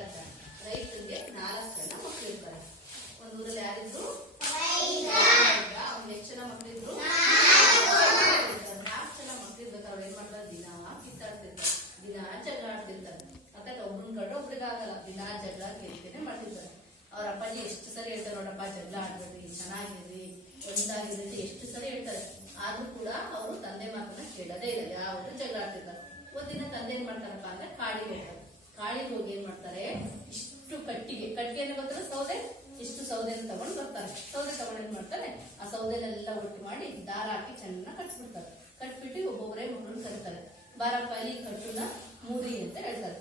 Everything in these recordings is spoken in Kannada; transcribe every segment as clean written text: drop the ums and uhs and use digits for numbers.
ಅರ್ಥ. ರೈತರಿಗೆ 4 ಜನ ಮಕ್ಕಳು ಇರ್ತಾರೆ. ಒಂದು ಊರಲ್ಲಿ ಯಾರಿದ್ರು? ಅವ್ನಿಗೆ ಎಷ್ಟು ಜನ ಮಕ್ಕಳಿದ್ರು? 4 ಜನ ಮಕ್ಕಳಿರ್ಬೇಕು. ಅವ್ರು ಏನ್ ಮಾಡ್ತಾರೆ? ದಿನ ಕಿತ್ತಾಡ್ತಿರ್ತಾರೆ, ದಿನ ಜಗಳ ಆಡ್ತಿರ್ತಾರೆ. ಮತ್ತೆ ಒಬ್ರನ್ನ ಕಂಡು ಒಬ್ರಿಗೆ ಆಗಲ್ಲ, ದಿನ ಜಗಳ ಕೇಳ್ತೇನೆ ಮಾಡ್ತಿರ್ತಾರೆ. ಅವ್ರ ಅಪ್ಪಾಜಿ ಎಷ್ಟು ಸರಿ ಹೇಳ್ತಾರೆ, ನೋಡಪ್ಪ ಜಗಳ ಆಡ್ಬೇಡ್ರಿ, ಚೆನ್ನಾಗಿರ್ರಿ, ಒಂದಾಗಿರ್ರಿ ಎಷ್ಟು ಸರಿ ಹೇಳ್ತಾರೆ. ಆದ್ರೂ ಕೂಡ ಅವರು ತಂದೆ ಮಾತನ್ನ ಕೇಳೋದೇ ಇಲ್ಲ, ಯಾವತ್ತೂ ಜಗಳ ಆಡ್ತಿರ್ತಾರೆ. ಒಂದಿನ ತಂದೆ ಏನ್ ಮಾಡ್ತಾರಪ್ಪ ಅಂದ್ರೆ ಕಾಡಿಗೆ ಹೋಗ್ತಾರೆ. ಕಾಡಿಗೆ ಹೋಗಿ ಏನ್ ಮಾಡ್ತಾರೆ? ಇಷ್ಟು ಕಟ್ಟಿಗೆ ಗೊತ್ತಲ್ಲ, ಸೌದೆ, ಇಷ್ಟು ಸೌದೆನ ತಗೊಂಡು ಬರ್ತಾರೆ. ಸೌದೆ ತಗೊಂಡು ಏನ್ ಮಾಡ್ತಾರೆ? ಆ ಸೌದೆನೆಲ್ಲ ಒಟ್ಟು ಮಾಡಿ ದಾರ ಹಾಕಿ ಚೆನ್ನಾಗಿ ಕಟ್ಸ್ಬಿಡ್ತಾರೆ. ಕಟ್ಬಿಟ್ಟು ಒಬ್ಬೊಬ್ಬರೇ ಮಕ್ಕಳನ್ನ ಕರೀತಾರೆ. ಬಾರಪ್ಪ ಇಲ್ಲಿ ಕಟ್ಟುನ ಮೂರಿ ಅಂತ ಹೇಳ್ತಾರೆ.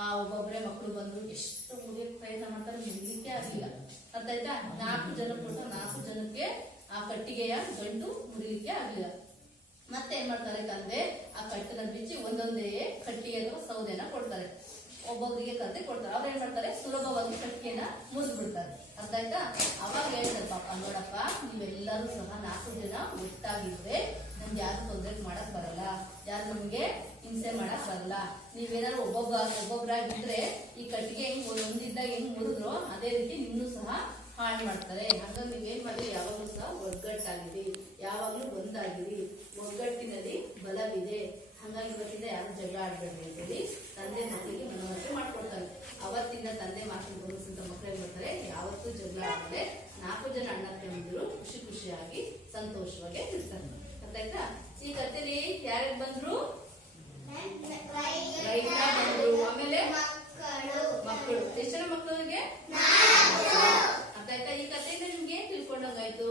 ಆ ಒಬ್ಬೊಬ್ಬರೇ ಮಕ್ಕಳು ಬಂದು ಎಷ್ಟು ಮುರಿಯಕ್ಕೆ ಪ್ರಯತ್ನ ಮಾಡ್ತಾರೆ, ಮುರಿಲಿಕ್ಕೆ ಆಗಿಲ್ಲ. ಅರ್ಥ ಆಯ್ತಾ? 4 ಜನ ಕೊಟ್ಟು 4 ಜನಕ್ಕೆ ಆ ಕಟ್ಟಿಗೆಯ ಗಂಟು ಮುರಿಲಿಕ್ಕೆ ಆಗಿಲ್ಲ. ಮತ್ತೆ ಏನ್ ಮಾಡ್ತಾರೆ? ತಂದೆ ಆ ಕಟ್ಟನ್ನ ಬಿಚ್ಚಿ ಒಂದೊಂದೇ ಕಟ್ಟಿಗೆ ಅಥವಾ ಸೌದೆನ ಕೊಡ್ತಾರೆ. ಒಬ್ಬೊಬ್ಬರಿಗೆ ಕತೆ ಕೊಡ್ತಾರೆ. ಅವ್ರು ಏನ್ ಮಾಡ್ತಾರೆ? ಸುಲಭವಾಗಿ ಕಟ್ಟಿಗೆನ ಮುರಿದು ಬಿಡ್ತಾರೆ. ಅರ್ಥ ಆಯ್ತಾ? ಅವಾಗ ಹೇಳ್ತಾರೆ, ಪಾಪ ನೋಡಪ್ಪ, ನೀವೆಲ್ಲರೂ ಸಹ 4 ಜನ ಒಟ್ಟಾಗಿದ್ರೆ ನಮ್ಗೆ ಯಾರು ತೊಂದರೆ ಮಾಡಕ್ ಬರಲ್ಲ, ಯಾರು ನಮ್ಗೆ ಹಿಂಸೆ ಮಾಡಕ್ ಬರಲ್ಲ. ನೀವೇನಾದ್ರು ಒಬ್ಬೊಬ್ಬರಾಗಿದ್ರೆ ಈ ಕಟ್ಟಿಗೆ ಹೆಂಗ್ ಒಂದಿದ್ದಾಗ ಹೆಂಗ್ ಮುರಿದ್ರು ಅದೇ ರೀತಿ ನಿನ್ನೂ ಸಹ ಹಾಳು ಮಾಡ್ತಾರೆ. ಹಾಗಾಗಿ ನೀವೇನ್ ಮಾಡಿ? ಯಾವಾಗ್ಲೂ ಸಹ ಒಗ್ಗಟ್ಟಾಗಿರಿ, ಯಾವಾಗ್ಲೂ ಒಂದಾಗಿರಿ, ಒಗ್ಗಟ್ಟಿನಲ್ಲಿ ಬಲವಿದೆ. ಹಾಗಾಗಿ ಇವತ್ತಿಂದ ಯಾರು ಜಗಳ ಆಡ್ಬೇಡ್ರಿ ಅಂತೇಳಿ ತಂದೆ ಮಕ್ಕಳಿಗೆ ಮನವರಿಕೆ ಮಾಡ್ಕೊಡ್ತಾರೆ. ಅವತ್ತಿಂದ ತಂದೆ ಮಾತಿನ ಗೌರವಿಸಿದ ಮಕ್ಕಳು ಏನ್ ಮಾಡ್ತಾರೆ? ಯಾವತ್ತೂ ಜಗಳ ಆಡದೆ 4 ಜನ ಅಣ್ಣ ತಮ್ಮಂದಿರು ಖುಷಿ ಖುಷಿಯಾಗಿ ಸಂತೋಷವಾಗಿ ಇರ್ತಾರೆ. ಗೊತ್ತಾಯ್ತಾ? ಈ ಕಥೆಲಿ ಯಾರ್ಯಾರು ಬಂದ್ರು? ರೈತ ಬಂದ್ರು, ಆಮೇಲೆ ಮಕ್ಕಳು. ಎಷ್ಟು ಜನ ಮಕ್ಕಳಿಗೆ? ಅರ್ಥ ಆಯ್ತಾ? ಈ ಕಥೆಯಿಂದ ನಿಮ್ಗೆ ಏನ್ ತಿಳ್ಕೊಂಡಂಗಾಯ್ತು?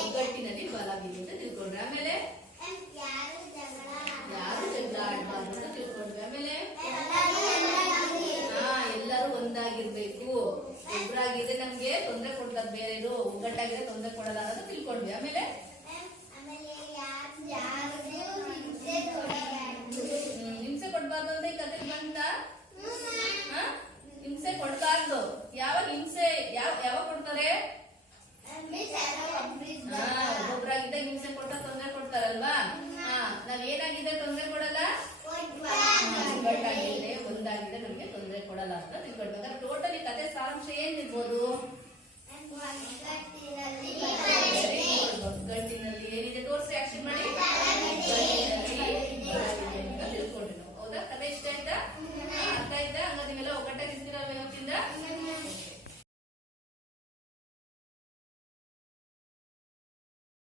ಒಗ್ಗಟ್ಟಿನಲ್ಲಿ ಬಲವಿದೆ ಅಂತ ತಿಳ್ಕೊಂಡ್ರೆ. ಆಮೇಲೆ ಯಾರು ಜಗಳ ಆಡ್ಬಾರ್ದು ಅಂತ ತಿಳ್ಕೊಂಡ್ವಿ. ಆಮೇಲೆ ಎಲ್ಲರೂ ಒಂದಾಗಿರ್ಬೇಕು, ಒಬ್ರಾಗಿದ್ರೆ ನಮ್ಗೆ ತೊಂದರೆ ಕೊಡ್ತಾರೆ ಬೇರೆಯವರು, ಒಗ್ಗಟ್ಟಾಗಿದ್ರೆ ತೊಂದರೆ ಕೊಡಲ್ಲ ಅಂತ ತಿಳ್ಕೊಂಡ್ವಿ. ಆಮೇಲೆ ಹಿಂಸೆ ಕೊಡ್ಬಾರ್ದು ಅಂತ ಈ ಕಥೆ ಬಂತ. ಹಿಂಸೆ ಕೊಡ್ಬಾರ್ದು. ಯಾವಾಗ ಹಿಂಸೆ ಯಾವಾಗ ಕೊಡ್ತಾರೆ? ಒಬ್ಬೊಬ್ಬರಾಗಿದ್ದಾಗ ಹಿಂಸೆ ಕೊಟ್ಟ ತೊಂದರೆ ಕೊಡ್ತಾರಲ್ವಾ? ನಾವ್ ಏನಾಗಿದೆ ತೊಂದರೆ ಕೊಡಲ್ಲ, ಒಗ್ಗಟ್ಟಾಗಿದೆ ಒಂದಾಗಿದೆ ನಮ್ಗೆ ತೊಂದರೆ ಕೊಡಲ್ಲ ಅಂತ ತಿಳ್ಕೊಳ್ಬೇಕಾದ್ರೆ ಟೋಟಲಿ ಕಥೆ ಸಾರಾಂಶ ಏನ್ ಇರ್ಬೋದು?